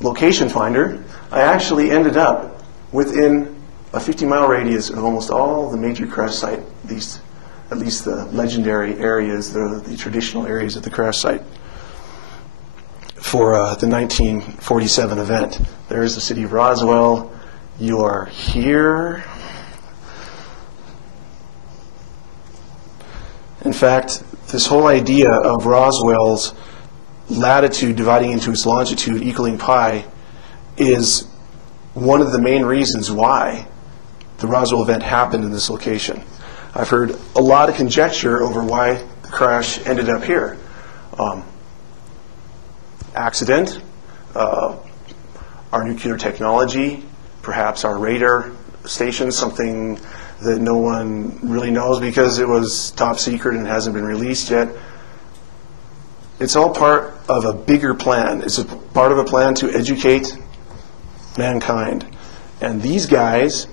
location finder, I actually ended up within a 50-mile radius of almost all the major crash site, at least the legendary areas, the traditional areas of the crash site for the 1947 event. There's the city of Roswell. You are here. In fact, this whole idea of Roswell's latitude dividing into its longitude equaling pi is one of the main reasons why the Roswell event happened in this location. I've heard a lot of conjecture over why the crash ended up here. Accident, our nuclear technology, perhaps our radar station, something that no one really knows because it was top secret and hasn't been released yet. It's all part of a bigger plan. It's a part of a plan to educate mankind. And these guys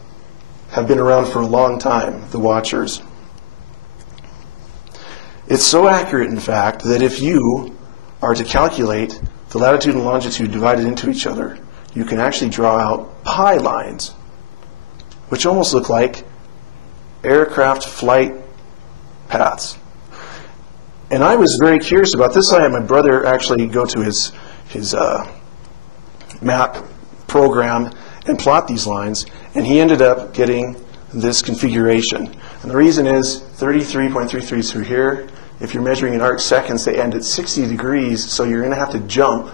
have been around for a long time, the Watchers. It's so accurate, in fact, that if you are to calculate the latitude and longitude divided into each other, you can actually draw out pi lines, which almost look like aircraft flight paths. And I was very curious about this. I had my brother actually go to his map program and plot these lines, and he ended up getting this configuration. And the reason is 33.33 through here. If you're measuring in arc seconds, they end at 60 degrees, so you're going to have to jump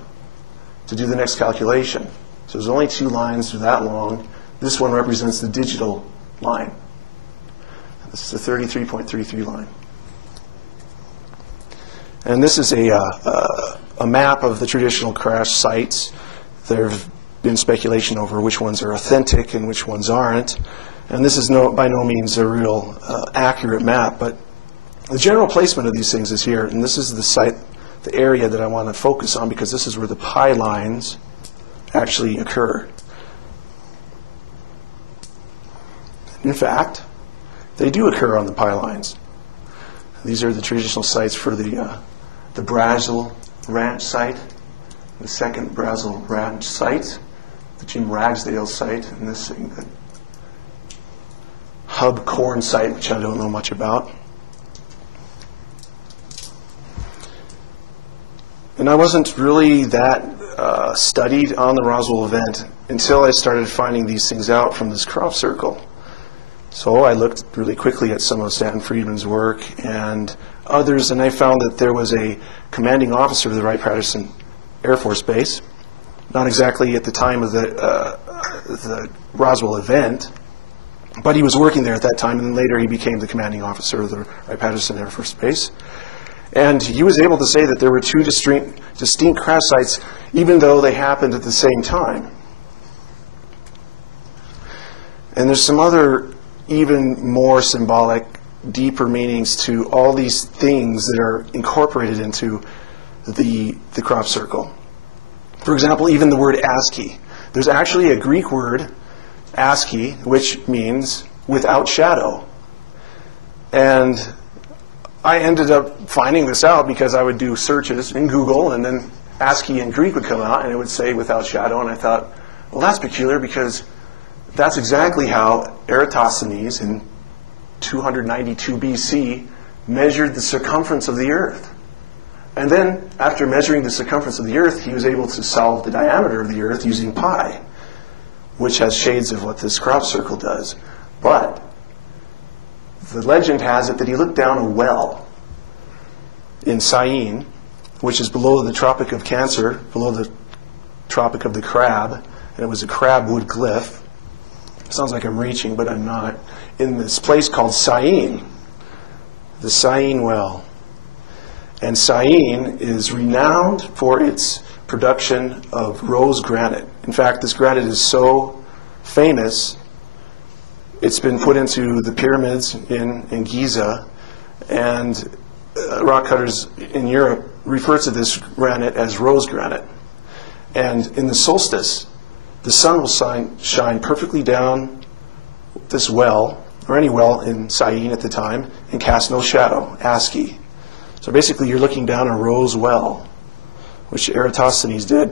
to do the next calculation. So there's only two lines that are that long. This one represents the digital line. This is the 33.33 line. And this is a map of the traditional crash sites. There have been speculation over which ones are authentic and which ones aren't. And this is by no means a real accurate map, but the general placement of these things is here. And this is the site, the area that I want to focus on, because this is where the pi lines actually occur. In fact, they do occur on the pi lines. These are the traditional sites for the Brazil Ranch site, the second Brazil Ranch site, the Jim Ragsdale site, and this thing, the Hub Corn site, which I don't know much about. And I wasn't really that studied on the Roswell event until I started finding these things out from this crop circle. So I looked really quickly at some of Stanton Friedman's work and others, and I found that there was a commanding officer of the Wright-Patterson Air Force Base, not exactly at the time of the Roswell event, but he was working there at that time, and then later he became the commanding officer of the Wright-Patterson Air Force Base. And he was able to say that there were two distinct crash sites, even though they happened at the same time. And there's some other even more symbolic, deeper meanings to all these things that are incorporated into the crop circle. For example, even the word ASCII. There's actually a Greek word, ASCII, which means without shadow. And I ended up finding this out because I would do searches in Google, and then ASCII in Greek would come out, and it would say without shadow. And I thought, well, that's peculiar, because that's exactly how Eratosthenes in 292 BC measured the circumference of the Earth. And then, after measuring the circumference of the Earth, he was able to solve the diameter of the Earth using pi, which has shades of what this crop circle does. But the legend has it that he looked down a well in Syene, which is below the Tropic of Cancer, below the Tropic of the Crab, and it was a crabwood glyph. Sounds like I'm reaching, but I'm not. In this place called Syene, the Syene well. And Syene is renowned for its production of rose granite. In fact, this granite is so famous, it's been put into the pyramids in Giza, and rock cutters in Europe refer to this granite as rose granite. And in the solstice, the sun will shine perfectly down this well, or any well in Syene at the time, and cast no shadow, ASCII. So basically you're looking down a rose well, which Eratosthenes did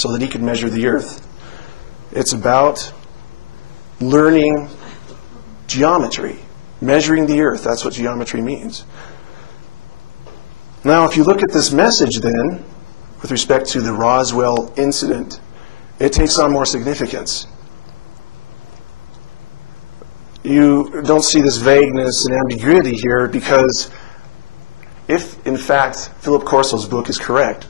so that he could measure the Earth. It's about learning geometry, measuring the Earth. That's what geometry means. Now, if you look at this message then, with respect to the Roswell incident, it takes on more significance. You don't see this vagueness and ambiguity here because if, in fact, Philip Corso's book is correct,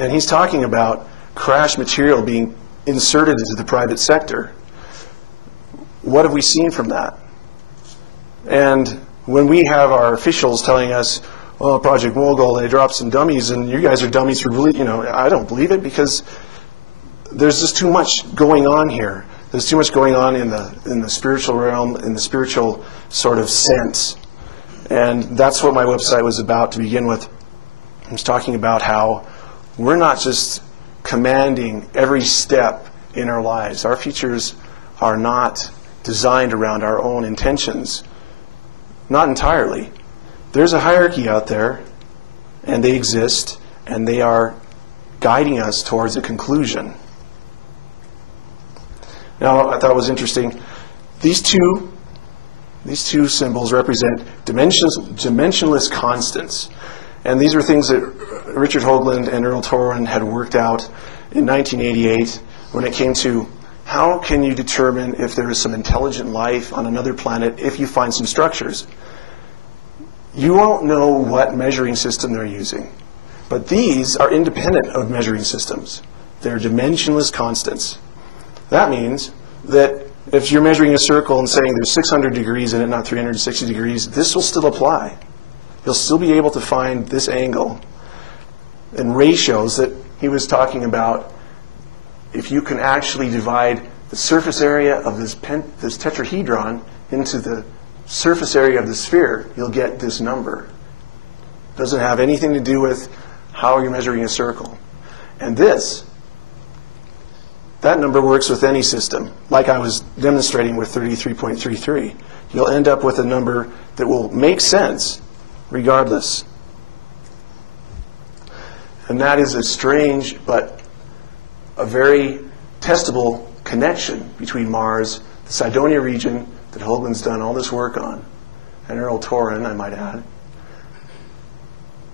and he's talking about crash material being inserted into the private sector, what have we seen from that? And when we have our officials telling us, oh, Project Mogul, they dropped some dummies, and you guys are dummies for believing, I don't believe it because there's just too much going on here. There's too much going on in the spiritual realm, in the spiritual sort of sense. And that's what my website was about to begin with. I was talking about how we're not just commanding every step in our lives. Our futures are not designed around our own intentions. Not entirely. There's a hierarchy out there, and they exist, and they are guiding us towards a conclusion. Now, I thought it was interesting. These two symbols represent dimensionless constants. And these are things that Richard Hoagland and Earl Torren had worked out in 1988 when it came to how can you determine if there is some intelligent life on another planet if you find some structures. You won't know what measuring system they're using. But these are independent of measuring systems. They're dimensionless constants. That means that if you're measuring a circle and saying there's 600 degrees in it, not 360 degrees, this will still apply. You'll still be able to find this angle. And ratios that he was talking about, if you can actually divide the surface area of this tetrahedron into the surface area of the sphere, you'll get this number. It doesn't have anything to do with how you're measuring a circle. And that number works with any system, like I was demonstrating with 33.33. You'll end up with a number that will make sense regardless. And that is a strange but a very testable connection between Mars, the Cydonia region that Hoagland's done all this work on, and Earl Torren, I might add,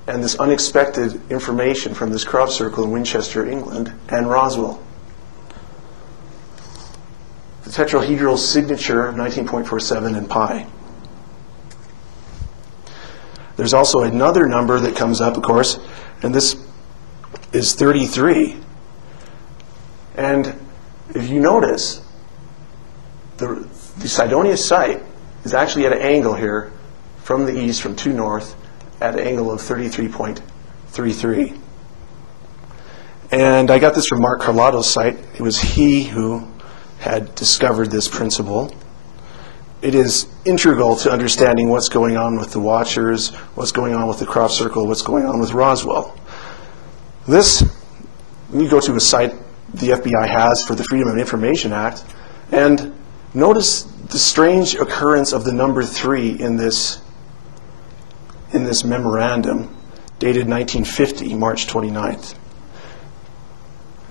and this unexpected information from this crop circle in Winchester, England, and Roswell. The tetrahedral signature of 19.47 and pi. There's also another number that comes up, of course, and this is 33. And if you notice, the Cydonia site is actually at an angle here from the east, from true north, at an angle of 33.33. And I got this from Mark Carlotto's site. It was he who had discovered this principle. It is integral to understanding what's going on with the Watchers, what's going on with the crop circle, what's going on with Roswell. This, you go to a site the FBI has for the Freedom of Information Act, and notice the strange occurrence of the number 3 in this memorandum dated 1950, March 29th.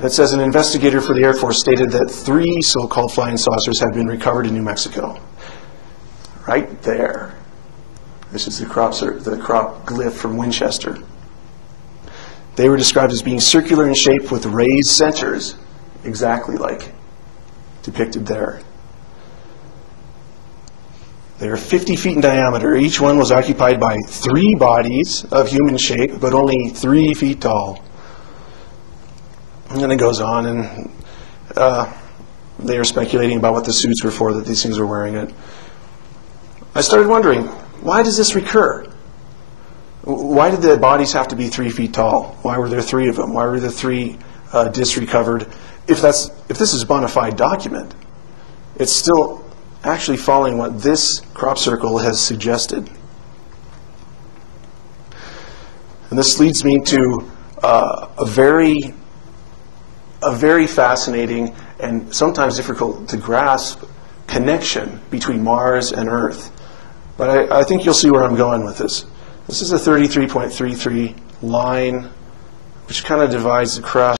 It says an investigator for the Air Force stated that 3 so-called flying saucers had been recovered in New Mexico. Right there. This is the crop glyph from Winchester. They were described as being circular in shape with raised centers, exactly like depicted there. They are 50 feet in diameter. Each one was occupied by 3 bodies of human shape, but only 3 feet tall. And then it goes on, and they are speculating about what the suits were for that these things were wearing it. I started wondering, why does this recur? Why did the bodies have to be 3 feet tall? Why were there 3 of them? Why were there 3 discs recovered? If this is a bona fide document, it's still actually following what this crop circle has suggested. And this leads me to a very fascinating and sometimes difficult to grasp connection between Mars and Earth. But I think you'll see where I'm going with this. This is a 33.33 line, which kind of divides the crust